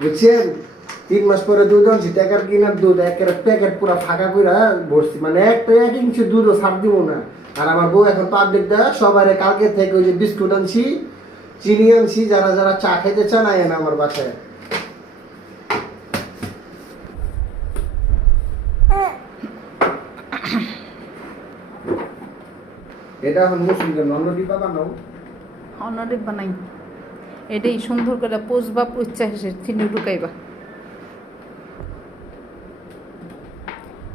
বুঝছেন 3 মাস পরে দুধ আনছি টাকার কিনার দুধ একের প্যাকেট পুরো ফাঁকা করে ভরছি মানে একটা 1 ইঞ্চি দুধও ছাড় দিব না। আর আমার বউ এখন পাবলিক দেয় সবাই কালকে থেকে ওই যে বিস্কুট আনছি চিনি আনছি যারা যারা চা খেতে চান আয়েন আমার বাসায়। এটা এখন মুসলিমদের নন্নদীপা বানাও অন্যদের বানাই এটাই সুন্দর করে পোষবা পুচ্ছা হেসে চিনি ঢুকাইবা।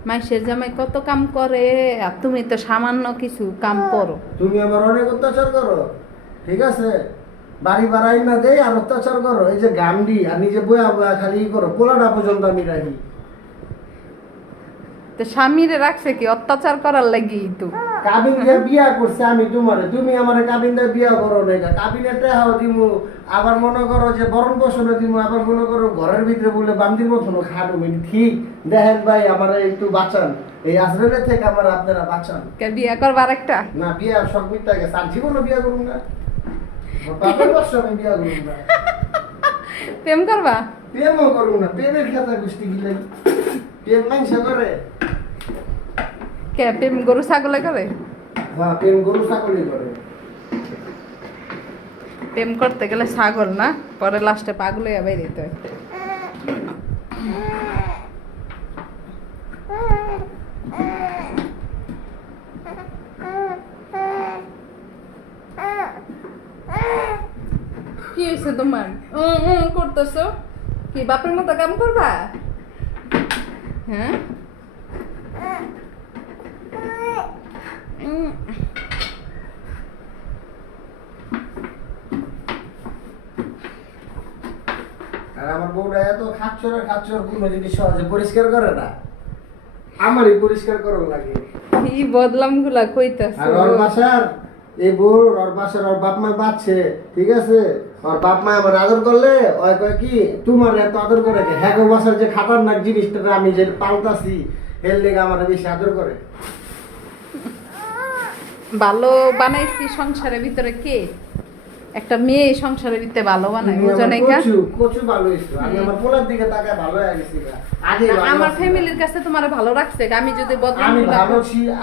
মাইশের জামাই কত কাম করে আর তুমি তো সামান্য কিছু কাম করো। তুমি আমার অনেক অত্যাচার করো ঠিক আছে, বাড়ি বাড়াই না দেই আর অত্যাচার করো। এই যে গান্ডি আর নিজে বয়া বয়া খালি করো পোলাটা পর্যন্ত আমি রাখি। তো স্বামীরে রাখছে কি অত্যাচার করার লাগি? তো কাবিন দিয়ে বিয়া করছে আমি তোমারে, তুমি আমারে কাবিন দিয়ে বিয়া করো না। কাবিনের টাকাও দিমু, আবার মনে করো যে বরণ পোষণও দিমু, আবার মনে করো ঘরের ভিতরে বলে বান্দির মতনও খাটুম। ঠিক দেখেন ভাই আমার একটু বাঁচান, এই আজরাইলের থেকে আমার আপনারা বাঁচান। কে বিয়া করবার একটা না বিয়া সব মিথ্যা গেছে, আর জীবনও বিয়া করুন না, বাপের বর্ষ আমি বিয়া করুন না। প্রেম করবা? প্রেমও করুন না, প্রেমের খেতা গোষ্ঠী গিলে প্রেম মাংসা করে। কে প্রেম গরু ছাগলে করে? হ্যাঁ প্রেম গরু ছাগলই করে। প্রেম করতে গেলে ছাগল না, পরে লাস্টে পাগল হয়ে বাইরে দিতে হয়। কি হয়েছে তোমার? করতেছো কি বাপের মতো কাম করবা? হ্যাঁ আর আমার বউরা এত খাচ্ছর কোনো জিনিস সহজে পরিষ্কার করে না, আমারই পরিষ্কার করার লাগে। কি বদলাম গুলা কইতাছ? আর ওর বাসার এই বউ ওর বাসার ওর বাপ মা বাচ্চে ঠিক আছে, ওর বাপ মা আমার আদর করলে ওই কয় কি তোমার এত আদর করে কে? হ্যাঁ গো বাসার যে খাতারনাক জিনিসটা আমি যে পাল্টাছি এর লেগে আমার বেশি আদর করে। ভালো বানাইছি সংসারের ভিতরে কে? একটা মেয়ে সংসারের ভিতরে ভালো বানায় বুঝো নাই কা? কচু ভালো হইছো, আমি আমার পোলার দিকে তাকায় ভালো হয়ে গেছি গা। আগে আমার ফ্যামিলির কাছে তোমার ভালো রাখছে, আমি যদি বদনাম আমি করলাম- ভালো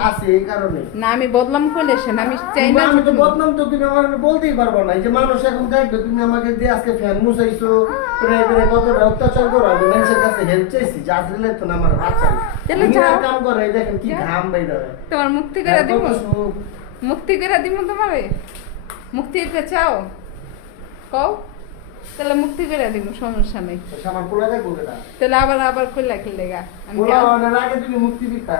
আছে এই কারণে না আমি বদনাম করলে সে আমি চাই না। আমি তো বদনাম তো তুমি আমার বলতেই পারবো না। এই যে মানুষ এখন দেখবে তুমি আমাকে দিয়ে আজকে ফ্যান মুছাইছো করে করে কতটা অত্যাচার করো, আমি মানুষের কাছে হেল্প চাইছি যা দিলে তো না আমার বাচ্চা তাহলে যাও। কাম করে দেখেন কি যাও। ঘাম বাইরে হয়। তোমার মুক্তি করে দিব, কত সুখ। মুক্তি করে দিব তোমারে। মুক্তি দিতে চাও কও, তাহলে মুক্তি করে দিব, সমস্যা নেই। আমার পোলা দেখবো কেটা? তাহলে আবার আবার কইলা কি লেগা আমি পোলা আনার আগে তুমি মুক্তি দিতা।